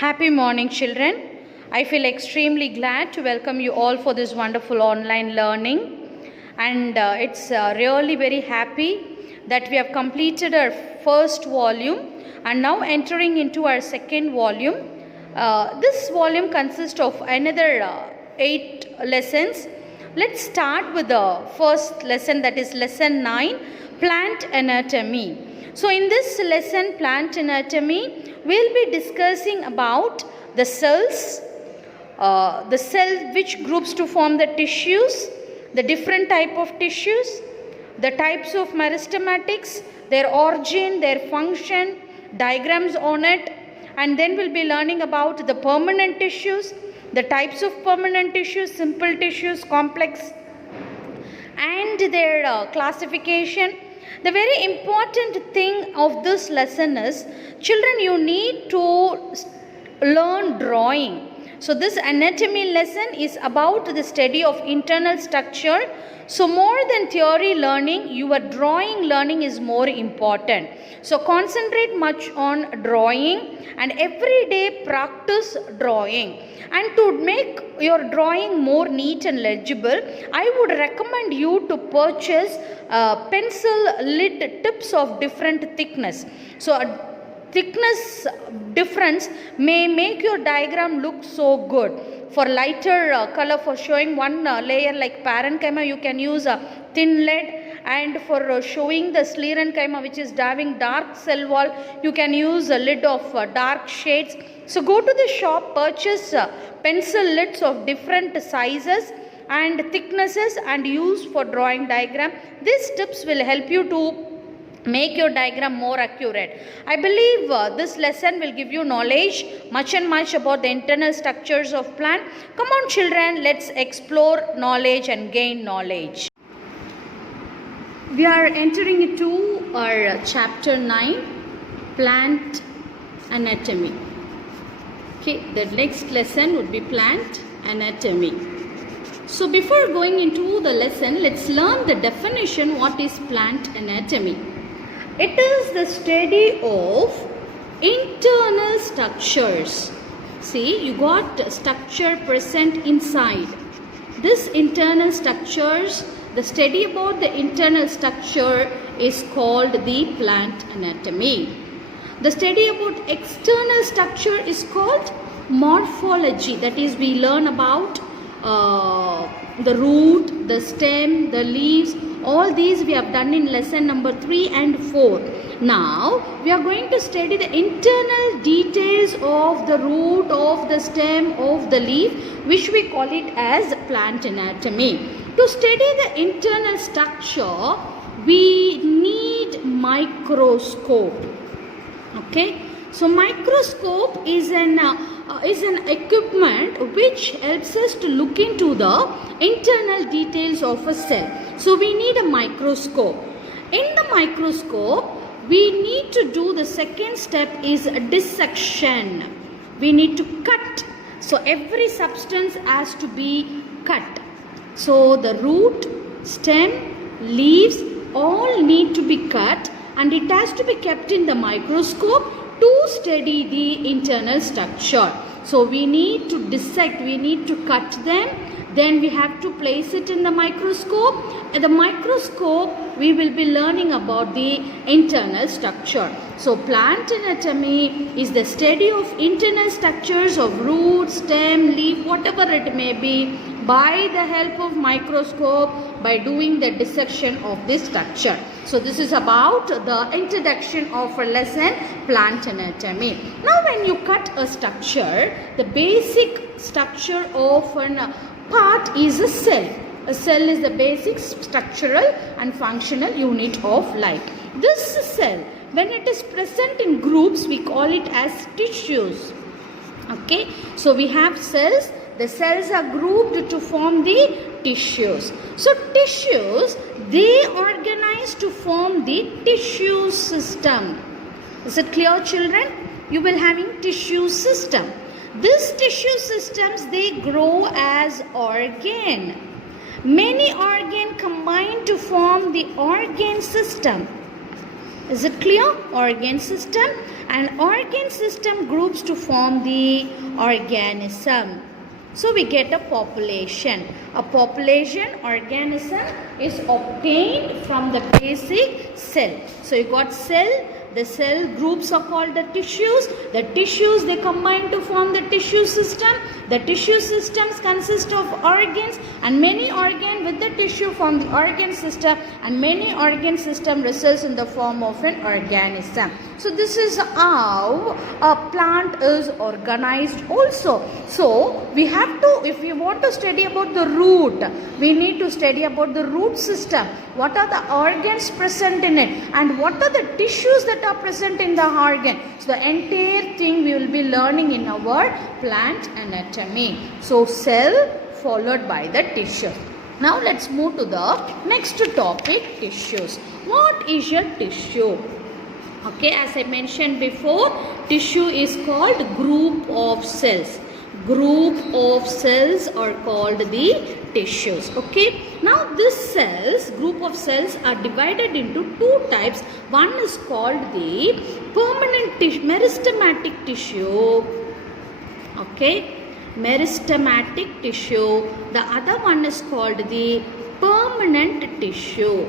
Happy morning, children. I feel extremely glad to welcome you all for this wonderful online learning. And it's really very happy that we have completed our first volume and now entering into our second volume. This volume consists of another 8 lessons. Let's start with the first lesson, that is lesson 9, plant anatomy. So in this lesson, plant anatomy, we'll be discussing about the cells, the cell which groups to form the tissues, the different type of tissues, the types of meristematics, their origin, their function, diagrams on it, and then we'll be learning about the permanent tissues, the types of permanent tissues, simple tissues, complex, and their classification. The very important thing of this lesson is, children, you need to learn drawing. So this anatomy lesson is about the study of internal structure. So more than theory learning, your drawing learning is more important. So concentrate much on drawing and every day practice drawing. And to make your drawing more neat and legible, I would recommend you to purchase pencil lid tips of different thickness. So a thickness difference may make your diagram look so good. For lighter color, for showing one layer like parenchyma, you can use a thin lead. And for showing the sclerenchyma, which is having dark cell wall, you can use a lid of dark shades. So go to the shop, purchase pencil lids of different sizes and thicknesses and use for drawing diagram. These tips will help you to make your diagram more accurate. I believe this lesson will give you knowledge, much and much about the internal structures of plant. Come on children, let's explore knowledge and gain knowledge. We are entering into our chapter 9, plant anatomy. Okay, the next lesson would be plant anatomy. So before going into the lesson, let's learn the definition. What is plant anatomy? It is the study of internal structures. See, you got structure present inside. This internal structures, the study about the internal structure is called the plant anatomy. The study about external structure is called morphology. That is, we learn about the root, the stem, the leaves. All these we have done in lesson number 3 and 4. Now we are going to study the internal details of the root, of the stem, of the leaf, which we call it as plant anatomy. To study the internal structure, we need microscope. Okay, so microscope is an equipment which helps us to look into the internal details of a cell. So we need a microscope. In the microscope, we need to do the second step is dissection. We need to cut. So every substance has to be cut. So the root, stem, leaves all need to be cut and it has to be kept in the microscope to study the internal structure. So we need to dissect, we need to cut them. Then we have to place it in the microscope. At the microscope, we will be learning about the internal structure. So plant anatomy is the study of internal structures of root, stem, leaf, whatever it may be, by the help of microscope, by doing the dissection of this structure. So this is about the introduction of a lesson, plant anatomy. Now when you cut a structure, the basic structure of an part is a cell. A cell is the basic structural and functional unit of life. This cell, when it is present in groups, we call it as tissues. Okay, so we have cells. The cells are grouped to form the tissues. So tissues, they organize to form the tissue system. Is it clear, children? You will having tissue system. These tissue systems, they grow as organ. Many organ combine to form the organ system. Is it clear? Organ system, and organ system groups to form the organism. So we get a population. A population organism is obtained from the basic cell. So you got cell. The cell groups are called the tissues. The tissues, they combine to form the tissue system. The tissue systems consist of organs, and many organs with the tissue form the organ system, and many organ system results in the form of an organism. So this is how a plant is organized also. So we have to, if we want to study about the root, we need to study about the root system. What are the organs present in it, and what are the tissues that are present in the organ. So the entire thing we will be learning in our plant anatomy. So cell followed by the tissue. Now let's move to the next topic, tissues. What is a tissue? Okay, as I mentioned before, tissue is called group of cells. Group of cells are called the tissues. Okay, now this cells, group of cells are divided into two types. One is called the permanent tissue, meristematic tissue. Okay, meristematic tissue. The other one is called the permanent tissue.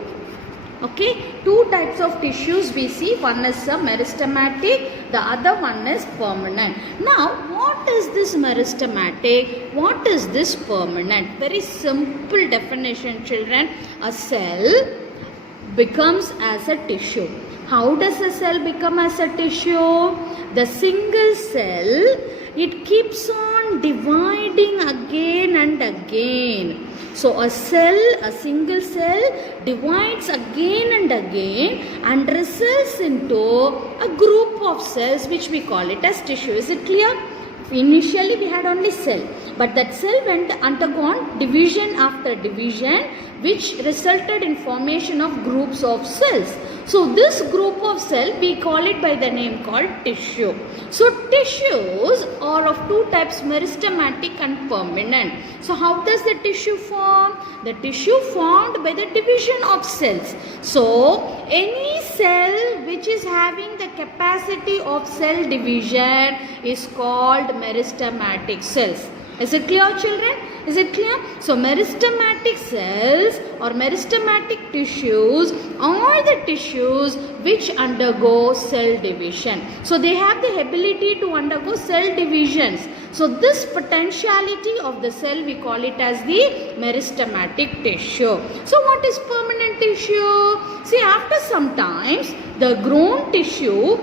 Okay, two types of tissues we see. One is a meristematic, the other one is permanent. Now, what is this meristematic? What is this permanent? Very simple definition, children. A cell becomes as a tissue. How does a cell become as a tissue? The single cell, it keeps on dividing again and again. So a cell, a single cell divides again and again and results into a group of cells which we call it as tissue. Is it clear? Initially we had only cell, but that cell went undergone division after division, which resulted in formation of groups of cells. So this group of cell, we call it by the name called tissue. So tissues are of two types, meristematic and permanent. So how does the tissue form? The tissue formed by the division of cells. So any cell which is having the capacity of cell division is called meristematic cells. Is it clear, children? Is it clear? So meristematic cells or meristematic tissues are the tissues which undergo cell division. So they have the ability to undergo cell divisions. So this potentiality of the cell, we call it as the meristematic tissue. So what is permanent tissue? See, after some times the grown tissue,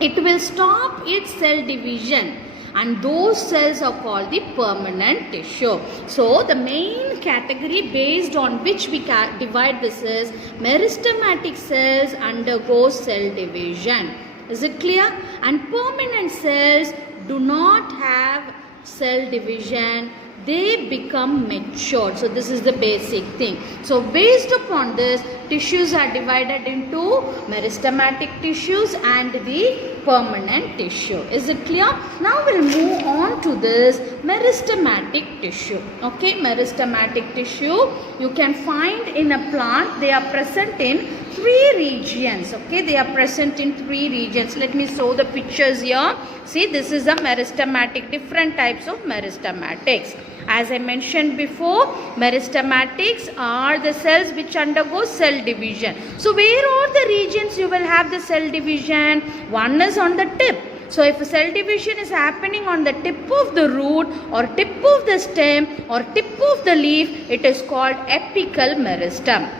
it will stop its cell division, and those cells are called the permanent tissue. So the main category based on which we divide this is meristematic cells undergo cell division. Is it clear? And permanent cells do not have cell division. They become matured. So this is the basic thing. So based upon this, tissues are divided into meristematic tissues and the permanent tissue. Is it clear? Now we'll move on to this meristematic tissue. Okay, meristematic tissue you can find in a plant. They are present in three regions. Okay, they are present in three regions. Let me show the pictures here. See, this is a meristematic, different types of meristematics. As I mentioned before, meristematics are the cells which undergo cell division. So where are the regions you will have the cell division? One is on the tip. So if a cell division is happening on the tip of the root or tip of the stem or tip of the leaf, it is called apical meristem.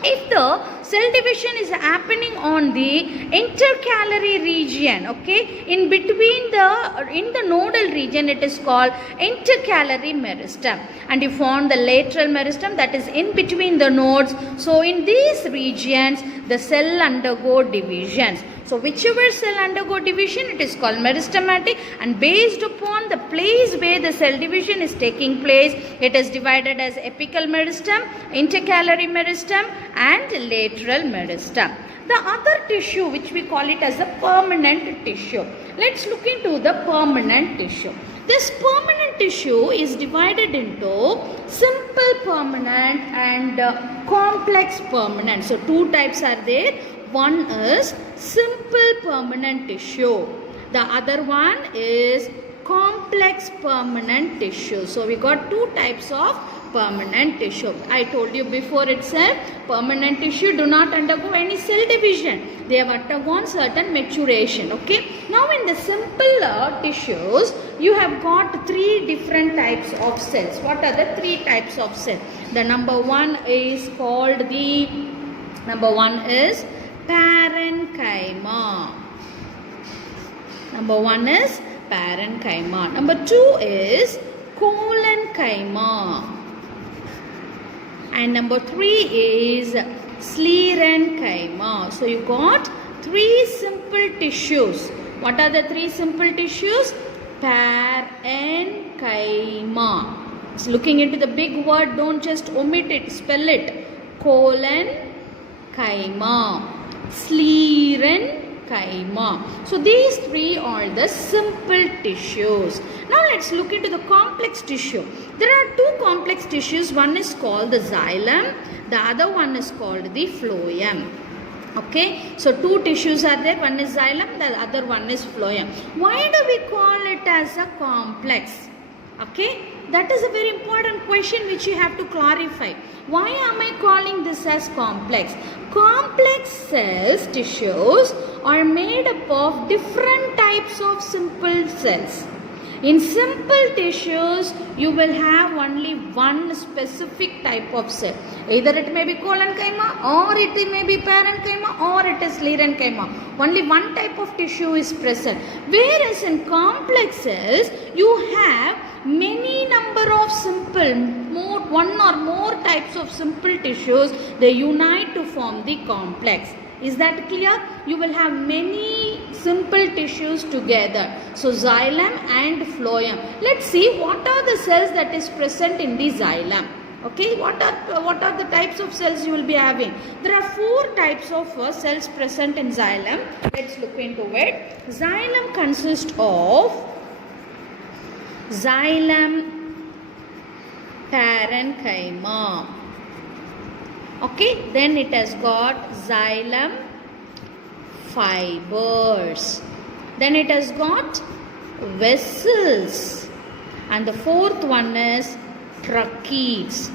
If the cell division is happening on the intercalary region, okay, in the nodal region, it is called intercalary meristem. And you form the lateral meristem, that is in between the nodes. So in these regions, the cell undergo divisions. So whichever cell undergo division, it is called meristematic, and based upon the place where the cell division is taking place, it is divided as apical meristem, intercalary meristem and lateral meristem. The other tissue which we call it as a permanent tissue. Let's look into the permanent tissue. This permanent tissue is divided into simple permanent and complex permanent. So two types are there. One is simple permanent tissue. The other one is complex permanent tissue. So we got two types of permanent tissue. I told you before itself, permanent tissue do not undergo any cell division. They have undergone certain maturation. Okay. Now in the simple tissues, you have got three different types of cells. What are the three types of cells? The number one is parenchyma. Number one is parenchyma. Number two is collenchyma. And number three is sclerenchyma. So you got three simple tissues. What are the three simple tissues? Parenchyma. So looking into the big word, don't just omit it, spell it. Collenchyma, sclerenchyma. So these three are the simple tissues. Now let's look into the complex tissue. There are two complex tissues. One is called the xylem. The other one is called the phloem. Okay. So two tissues are there. One is xylem. The other one is phloem. Why do we call it as a complex? Okay. That is a very important question which you have to clarify. Why am I calling this as complex? Complex cells, tissues are made up of different types of simple cells. In simple tissues, you will have only one specific type of cell. Either it may be collenchyma, or it may be parenchyma, or it is sclerenchyma. Only one type of tissue is present. Whereas in complex cells, you have many number of one or more types of simple tissues. They unite to form the complex. Is that clear? You will have many simple tissues together. So xylem and phloem. Let's see what are the cells that is present in the xylem. Okay, what are the types of cells you will be having? There are four types of cells present in xylem. Let's look into it. Xylem consists of xylem parenchyma. Okay, then it has got xylem fibers. Then it has got vessels. And the fourth one is tracheids.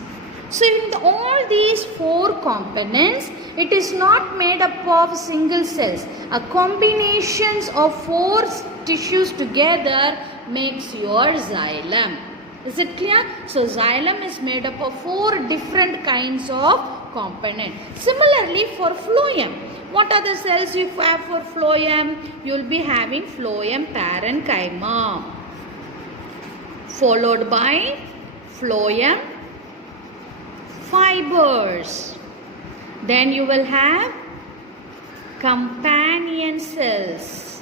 So in all these four components, it is not made up of single cells. A combinations of four tissues together makes your xylem. Is it clear? So xylem is made up of four different kinds of component. Similarly for phloem, what are the cells you have for phloem? You will be having phloem parenchyma, followed by phloem fibers. Then you will have companion cells,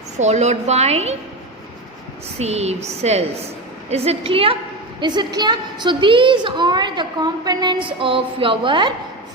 followed by sieve cells. Is it clear? Is it clear? So these are the components of your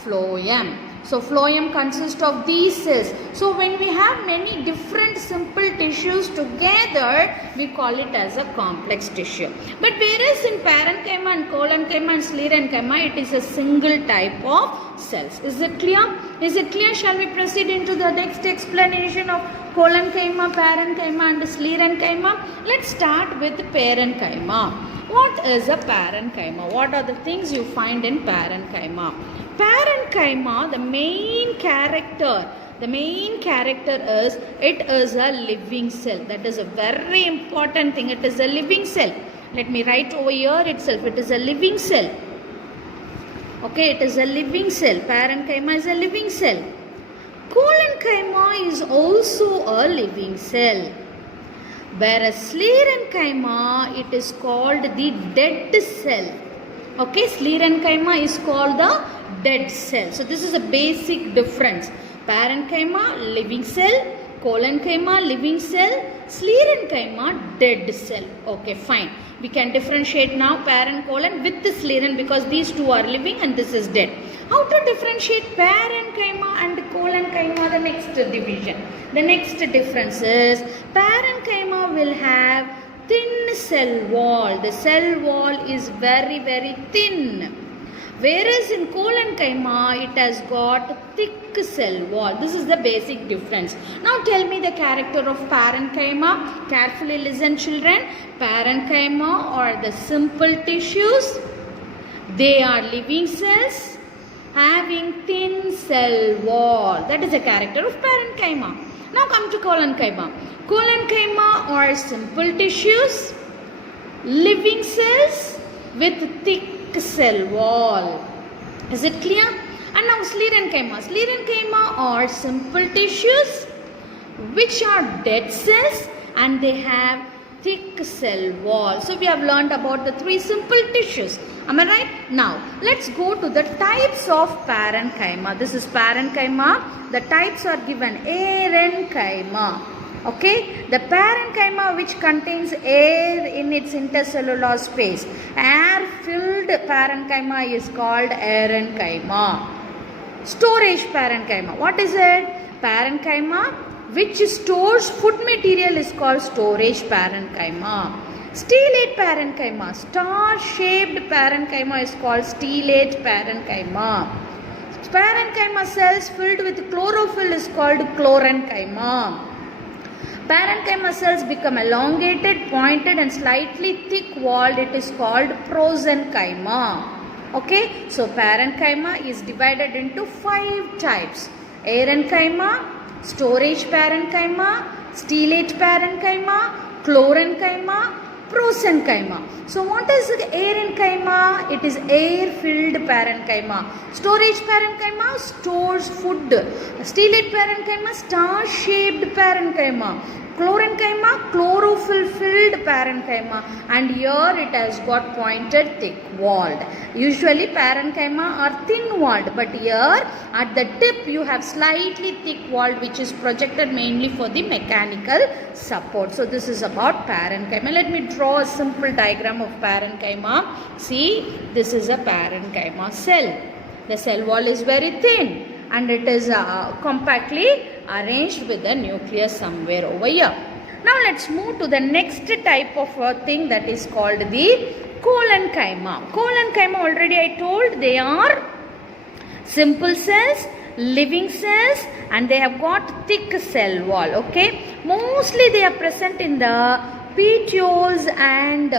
phloem. So phloem consists of these cells. So when we have many different simple tissues together, we call it as a complex tissue. But whereas in parenchyma and collenchyma and sclerenchyma, it is a single type of cells. Is it clear? Is it clear? Shall we proceed into the next explanation of collenchyma, parenchyma and sclerenchyma? Let's start with parenchyma. What is a parenchyma? What are the things you find in parenchyma? Parenchyma, the main character is, it is a living cell. That is a very important thing. It is a living cell. Let me write over here itself. It is a living cell. Okay, it is a living cell. Parenchyma is a living cell. Collenchyma is also a living cell. Whereas sclerenchyma, it is called the dead cell. Okay, sclerenchyma is called the dead cell. So this is a basic difference. Parenchyma, living cell. Collenchyma, living cell. Sclerenchyma, dead cell. Okay, fine. We can differentiate now parent colon with the scleren because these two are living and this is dead. How to differentiate parenchyma and collenchyma? The next division. The next difference is parenchyma will have thin cell wall. The cell wall is very, very thin. Whereas in collenchyma, it has got thick cell wall. This is the basic difference. Now tell me the character of parenchyma. Carefully listen, children. Parenchyma are the simple tissues. They are living cells having thin cell wall. That is the character of parenchyma. Now come to collenchyma. Collenchyma are simple tissues, living cells with thick cell wall. Is it clear? And now sclerenchyma. Sclerenchyma are simple tissues which are dead cells and they have thick cell wall. So we have learned about the three simple tissues. Am I right? Now let's go to the types of parenchyma. This is parenchyma. The types are given. Aerenchyma. Okay, the parenchyma which contains air in its intercellular space. Air-filled parenchyma is called aerenchyma. Storage parenchyma. What is it? Parenchyma which stores food material is called storage parenchyma. Stellate parenchyma. Star-shaped parenchyma is called stellate parenchyma. Parenchyma cells filled with chlorophyll is called chlorenchyma. Parenchyma cells become elongated, pointed and slightly thick-walled. It is called prosenchyma. Okay, so parenchyma is divided into 5 types. Aerenchyma, storage parenchyma, stellate parenchyma, chlorenchyma, prosenchyma. So what is aerenchyma? It is air-filled parenchyma. Storage parenchyma stores food. Stellate parenchyma star-shaped parenchyma. Chlorenchyma chlorophyll-filled parenchyma, and here it has got pointed thick-walled. Usually parenchyma are thin-walled, but here at the tip you have slightly thick-walled which is projected mainly for the mechanical support. So this is about parenchyma. Let me draw a simple diagram of parenchyma. See, this is a parenchyma cell. The cell wall is very thin and it is compactly arranged with the nucleus somewhere over here. Now let's move to the next type of thing, that is called the collenchyma. Collenchyma, already I told, they are simple cells, living cells, and they have got thick cell wall. Okay, mostly they are present in the petioles and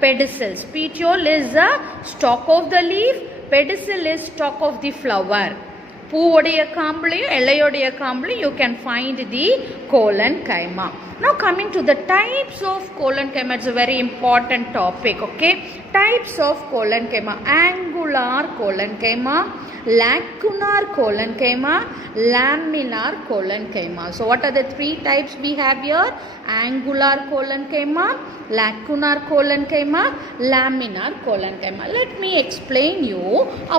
pedicels. Petiole is the stalk of the leaf, pedicel is stalk of the flower. பூவோடைய காம்புலையும் இலையோடைய காம்புலையும் you can find the collenchyma. Now coming to the types of collenchyma, it's a very important topic. Okay, types of collenchyma: angular collenchyma, lacunar collenchyma, laminar collenchyma. So what are the 3 types we have here? Angular collenchyma, lacunar collenchyma, laminar collenchyma. Let me explain you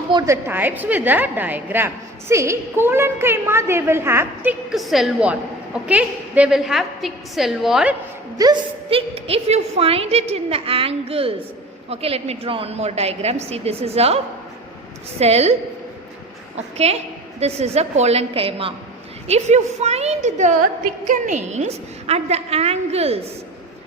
about the types with a diagram. See, collenchyma, they will have thick cell wall. Okay, they will have thick cell wall. This thick, if you find it in the angles. Okay, let me draw one more diagram. See, this is a cell. Okay, this is a collenchyma. If you find the thickenings at the angles,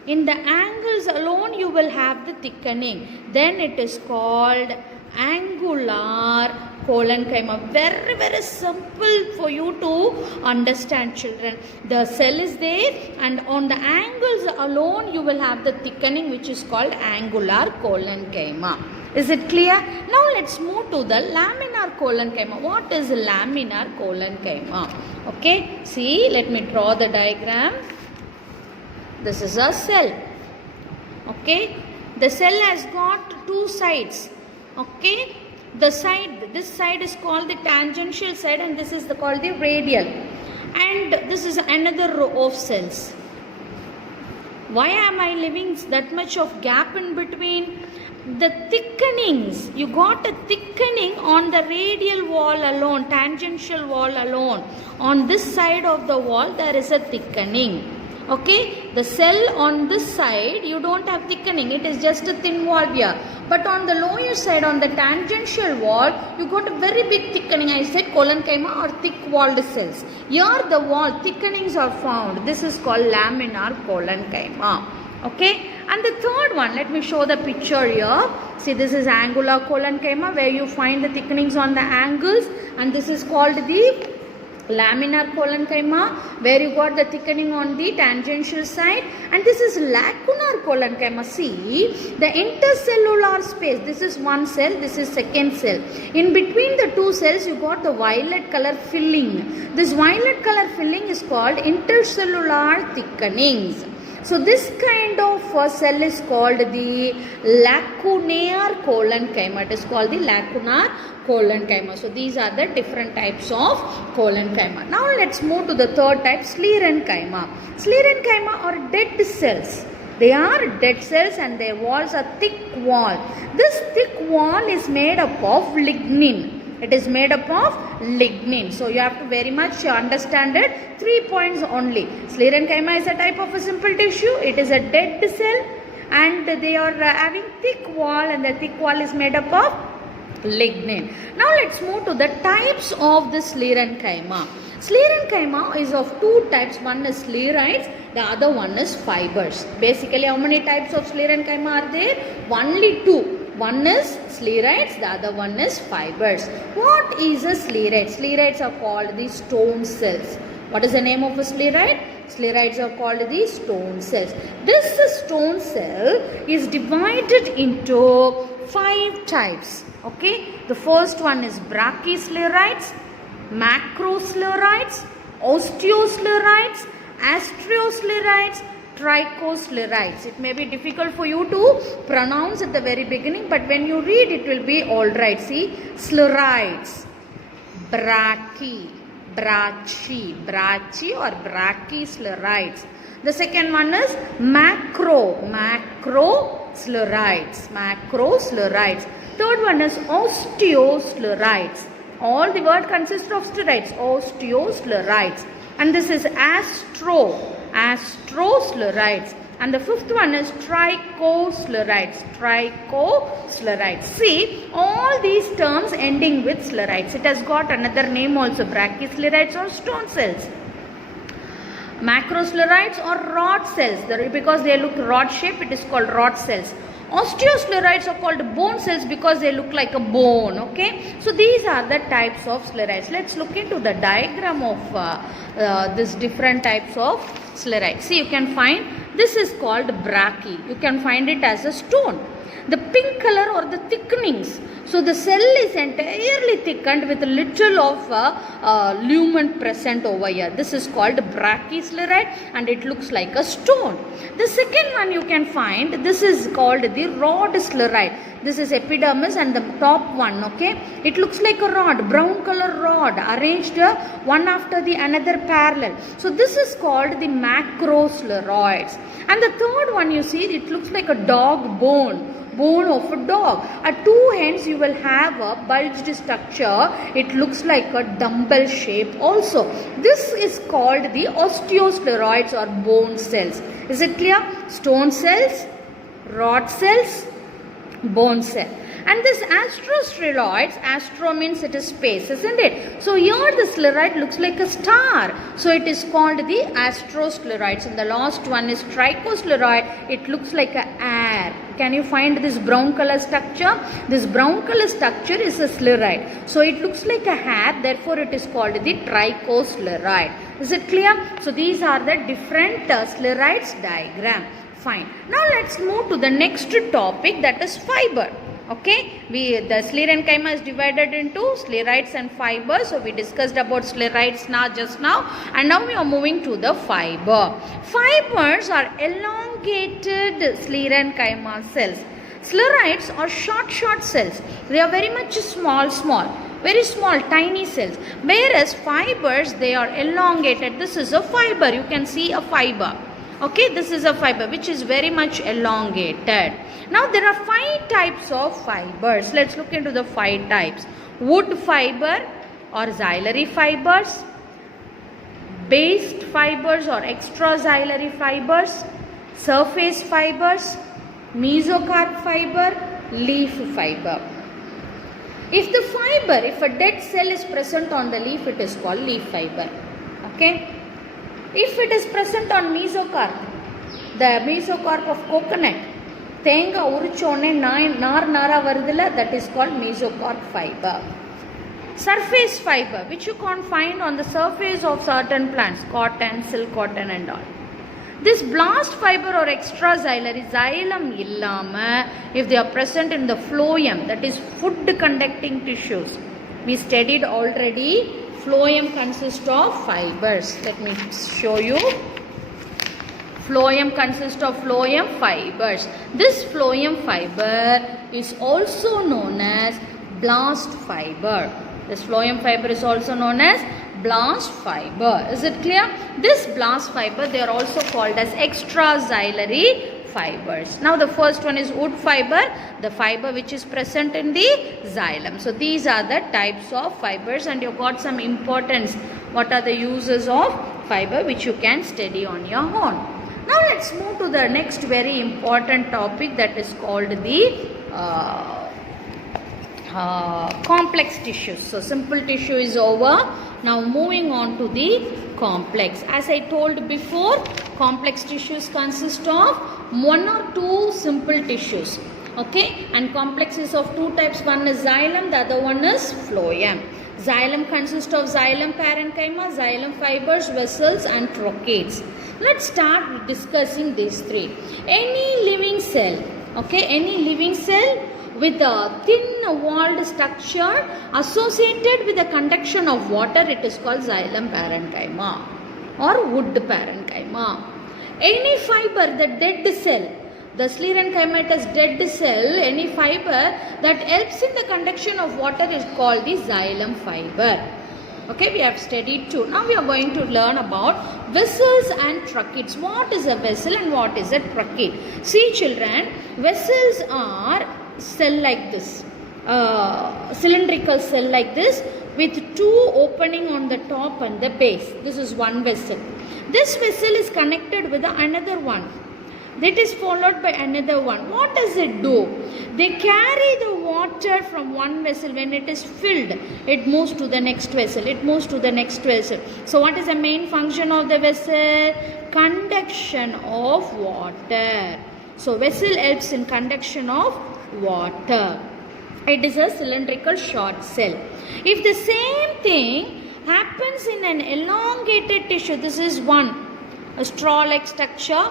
in the angles alone you will have the thickening, then it is called angular collenchyma. Very, very simple for you to understand, children. The cell is there and on the angles alone you will have the thickening, which is called angular collenchyma. Is it clear? Now let's move to the laminar collenchyma. What is laminar collenchyma? Okay, see, let me draw the diagram. This is a cell. Okay, the cell has got 2 sides. Okay, this side is called the tangential side and this is called the radial, and this is another row of cells. Why am I leaving that much of gap in between? The thickenings, you got a thickening on the radial wall alone, tangential wall alone. On this side of the wall there is a thickening. Okay, the cell on this side you don't have thickening, it is just a thin wall here. But on the lower side, on the tangential wall, you got a very big thickening. I said collenchyma or thick walled cells. Here the wall thickenings are found. This is called laminar collenchyma. Okay, And the third one, let me show the picture here. See, this is angular collenchyma where you find the thickenings on the angles, and this is called the laminar collenchyma where you got the thickening on the tangential side, and this is lacunar collenchyma. See, the intercellular space, this is one cell, this is second cell. In between the two cells you got the violet color filling. This violet color filling is called intercellular thickenings. So this kind of cell is called the lacunar collenchyma. It is called the lacunar collenchyma. So these are the different types of collenchyma. Now let's move to the third type, sclerenchyma. Sclerenchyma are dead cells. They are dead cells and their walls are thick wall. This thick wall is made up of lignin. It is made up of lignin. So you have to very much understand it. 3 points only. Sclerenchyma is a type of a simple tissue. It is a dead cell and they are having thick wall, and the thick wall is made up of lignin. Now let's move to the types of the sclerenchyma. Sclerenchyma is of two types. One is sclerites, the other one is fibers. Basically, how many types of sclerenchyma are there? Only two. One is sclerites, the other one is fibers. What is a sclerite? Sclerites are called the stone cells. What is the name of a sclerite? Sclerites are called the stone cells. This stone cell is divided into 5 types. Okay, the first one is brachysclerites, macrosclerites, osteosclerites, astroschlerites, trichosclerites. It may be difficult for you to pronounce at the very beginning, but when you read it will be alright. See, sclerites, brachy or brachysclerites. The second one is macrosclerites. Third one is osteosclerites. All the word consists of sclerites, osteosclerites. And this is astrosclerites. And the fifth one is trichosclerites. See, all these terms ending with sclerites. It has got another name also, brachysclerites or stone cells. Macrosclerites or rod cells. Because they look rod shape, it is called rod cells. Osteosclerites are called bone cells because they look like a bone. Okay, so these are the types of sclerites. Let's look into the diagram of this different types of sclerites. See, you can find this is called brachy. You can find it as a stone. The pink color or the thickenings. So the cell is entirely thickened with a little of lumen present over here. This is called brachysclerite and it looks like a stone. The second one you can find, this is called the rod sclerite. This is epidermis and the top one, okay. It looks like a rod, brown color rod arranged one after the another parallel. So this is called the macroscleroids. And the third one you see, it looks like a dog bone of a dog. At two ends you will have a bulged structure. It looks like a dumbbell shape also. This is called the osteoscleroids or bone cells. Is it clear? Stone cells, rod cells, bone cell. And this astroschleroids, astro means it is space, isn't it? So here the sclerite looks like a star. So it is called the astroschleroids. And the last one is trichoscleroid. It looks like a air. Can you find this brown color structure? This brown color structure is a sclerite. So it looks like a hair. Therefore it is called the trichoscleroid. Is it clear? So these are the different sclerites diagram. Fine. Now let's move to the next topic, that is fiber. Okay, the sclerenchyma is divided into sclerites and fibers. So we discussed about sclerites just now, and now we are moving to the fiber. Fibers are elongated sclerenchyma cells. Sclerites are short cells. They are very much small, very small, tiny cells. Whereas fibers, they are elongated. This is a fiber. You can see a fiber. Okay, this is a fiber which is very much elongated. Now there are 5 types of fibers. Let's look into the 5 types. Wood fiber or xylary fibers, based fibers or extraxylary fibers, surface fibers, mesocarp fiber, leaf fiber. If the fiber, if a dead cell is present on the leaf, it is called leaf fiber. Okay. If it is present on mesocarp, the mesocarp of coconut. தேங்காய் உரிச்சோடனே நாரா வருதுல, that is called mesocarp fiber. Surface fiber, which you can't find on the surface of certain plants, cotton, silk cotton and all. This blast fiber or extraxillary, xylem illama, if they are present in the phloem, that is food conducting tissues. We studied already, phloem consists of fibers. Let me show you. Phloem consists of phloem fibers. This phloem fiber is also known as blast fiber. This phloem fiber is also known as blast fiber. Is it clear? This blast fiber, they are also called as extraxillary fibers. Now the first one is wood fiber, the fiber which is present in the xylem. So these are the types of fibers, and you got some importance. What are the uses of fiber which you can study on your own. Now let's move to the next very important topic, that is called the complex tissues. So simple tissue is over. Now moving on to the complex. As I told before, complex tissues consist of one or two simple tissues. Okay, and complex is of two types. One is xylem, the other one is phloem. Xylem consists of xylem parenchyma, xylem fibers, vessels and trochantes. Let's start discussing these three. Any living cell, okay, any living cell with a thin walled structure associated with the conduction of water, it is called xylem parenchyma or wood parenchyma. Any fiber, the dead cell, the sclerenchymatous dead cell, any fiber that helps in the conduction of water is called the xylem fiber. Okay, we have studied two. Now we are going to learn about vessels and trochantes. What is a vessel and what is a trochanate? See children, vessels are cell like this, cylindrical cell like this with two opening on the top and the base. This is one vessel. This vessel is connected with another one. That is followed by another one. What does it do? They carry the water from one vessel. When it is filled, it moves to the next vessel. It moves to the next vessel. So what is the main function of the vessel? Conduction of water. So vessel helps in conduction of water. It is a cylindrical short cell. If the same thing happens in an elongated tissue, this is one, a straw-like structure,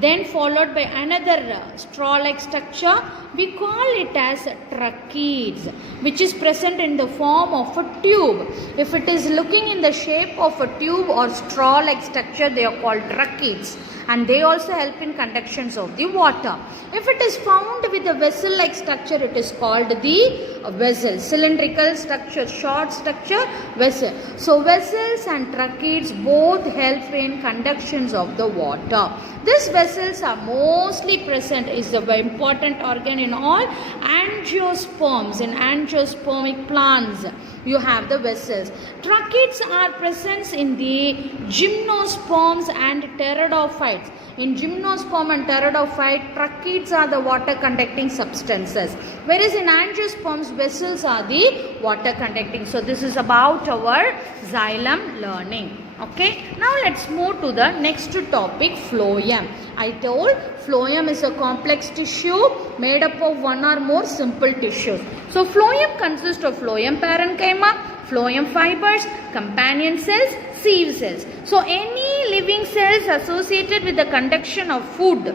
then followed by another straw-like structure, we call it as trochantes, which is present in the form of a tube. If it is looking in the shape of a tube or straw-like structure, they are called trochantes, and they also help in conductions of the water. If it is found with a vessel-like structure, it is called the vessel. Cylindrical structure, short structure, vessel. So vessels and trochantes both help in conductions of the water. These vessels are mostly present, is the important organ in all angiosperms. In angiospermic plants, you have the vessels. Trochantes are present in the gymnosperms and pteridophytes. In gymnosperm and pteridophyte, trochantes are the water conducting substances, whereas in angiosperms, vessels are the water conducting. So this is about our xylem learning. Okay, now let's move to the next topic, phloem. I told phloem is a complex tissue made up of one or more simple tissues. So phloem consists of phloem parenchyma, phloem fibers, companion cells, sieve cells. So any living cells associated with the conduction of food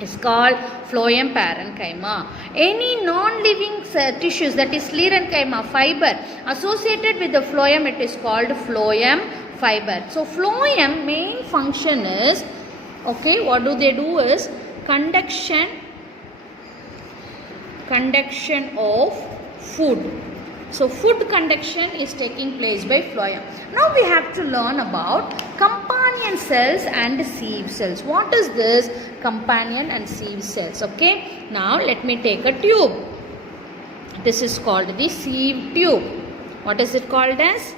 is called phloem parenchyma. Any non-living tissues, that is sclerenchyma fiber associated with the phloem, it is called phloem fiber. So phloem main function is, okay, what do they do is conduction of food. So food conduction is taking place by phloem. Now we have to learn about companion cells and sieve cells. What is this companion and sieve cells? Okay, now let me take a tube. This is called the sieve tube. What is it called as?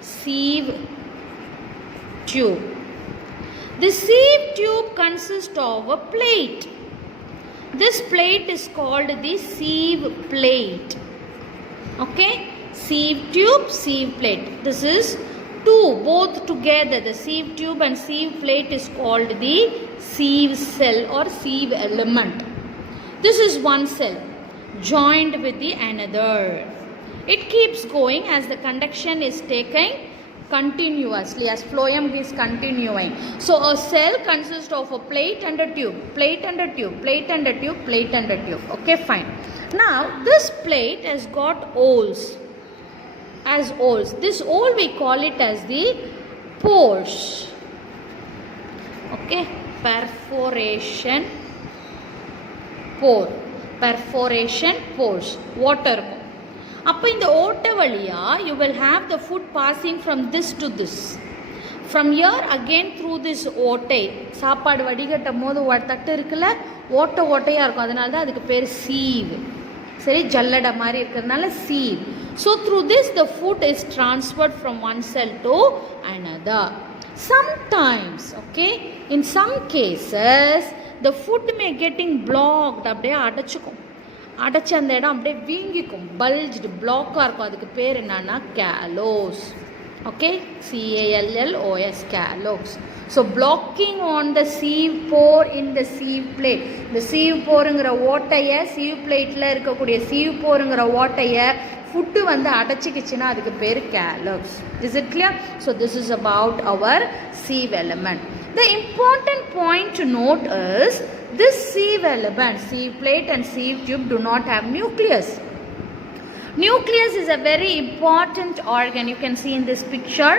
Sieve tube. The sieve tube consists of a plate. This plate is called the sieve plate. Okay, sieve tube, sieve plate. This is two both together, the sieve tube and sieve plate, is called the sieve cell or sieve element. This is one cell joined with the another. It keeps going as the conduction is taken continuously, as phloem is continuing. So a cell consists of a plate and a tube, plate and a tube, plate and a tube, plate and a tube. Okay, fine. Now this plate has got holes. As holes, this hole we call it as the pores. Okay, perforation pore, perforation pores, water. அப்போ இந்த ஓட்டை வழியா you will have the food passing from this to this. From here again through this ஓட்டை, சாப்பாடு வடிகட்டும் போது ஒரு தட்டு இருக்குல்ல, ஓட்டையாக இருக்கும், அதனால தான் அதுக்கு பேர் சீவ். சரி, ஜல்லடை மாதிரி இருக்கிறதுனால sieve. So through this the food is transferred from one cell to another. Sometimes, okay, in some cases the food may getting blocked, அப்படியே அடைச்சுக்கும், அடைச்சி அந்த இடம் அப்படியே வீங்கிக்கும், பல்ஜ்டு பிளாக்காக இருக்கும். அதுக்கு பேர் என்னன்னா callose. Okay, CALLOS, callose. So blocking on the sieve pore in the sieve plate. இந்த சீவ் போருங்கிற ஓட்டையை, சீவ் பிளேட்டில் இருக்கக்கூடிய சீவ் போருங்கிற ஓட்டையை ஃபுட்டு வந்து அடைச்சிக்கிச்சுன்னா அதுக்கு பேர் callose. Is it clear? So this is about our sieve element. The important point to note is this sieve element, sieve plate and sieve tube, do not have nucleus. Nucleus is a very important organ. You can see in this picture,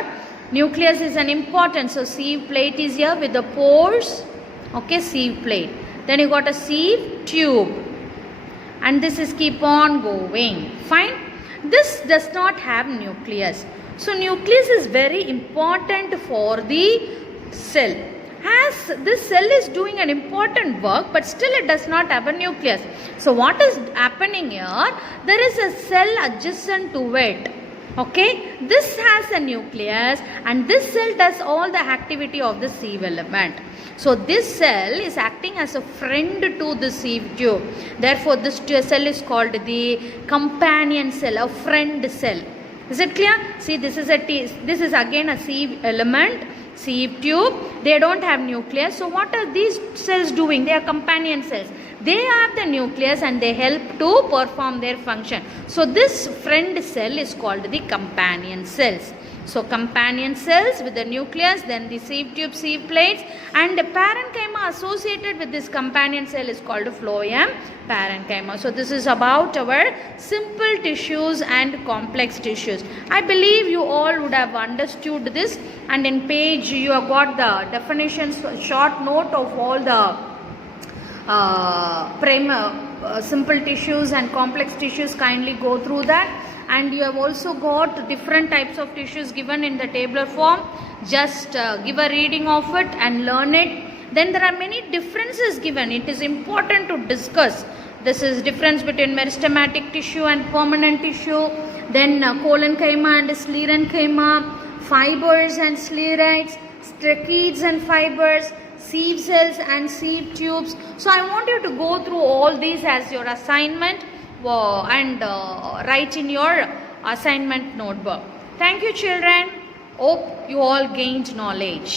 nucleus is an important. So sieve plate is here with the pores. Okay, sieve plate. Then you got a sieve tube, and this is keep on going. Fine. This does not have nucleus. So nucleus is very important for the cell. As this cell is doing an important work, but still it does not have a nucleus. So what is happening here? There is a cell adjacent to it. Okay, this has a nucleus and this cell does all the activity of the sieve element. So this cell is acting as a friend to the sieve tube. Therefore this cell is called the companion cell, a friend cell. Is it clear? See, this is again a sieve element, sieve tube. They don't have nucleus. So what are these cells doing? They are companion cells. They have the nucleus and they help to perform their function. So this friend cell is called the companion cells. So companion cells with the nucleus, then the sieve tube, sieve plates, and the parenchyma associated with this companion cell is called phloem, parenchyma. So this is about our simple tissues and complex tissues. I believe you all would have understood this, and in page you have got the definitions, short note of all the simple tissues and complex tissues. Kindly go through that. And you have also got different types of tissues given in the tabular form. Just give a reading of it and learn it. Then there are many differences given. It is important to discuss. This is difference between meristematic tissue and permanent tissue. Then collenchyma and sclerenchyma, fibers and sclerites, tracheids and fibers, sieve cells and sieve tubes. So I want you to go through all these as your assignment. And write in your assignment notebook. Thank you, children. Hope you all gained knowledge.